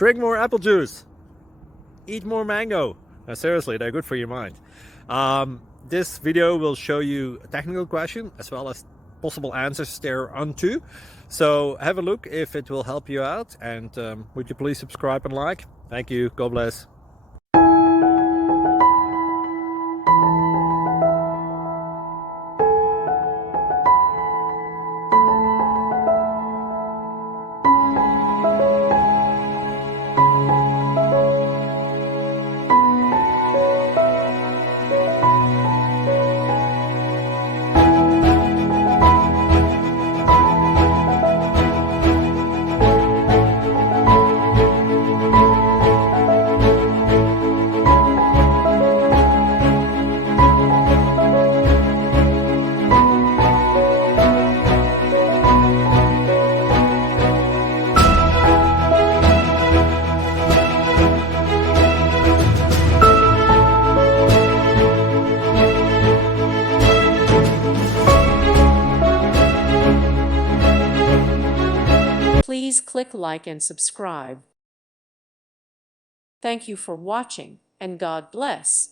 Drink more apple juice. Eat more mango. Now, seriously, they're good for your mind. This video will show you a technical question as well as possible answers thereunto. So have a look if it will help you out, and would you please subscribe and like? Thank you. God bless. Please click like and subscribe. Thank you for watching, and God bless.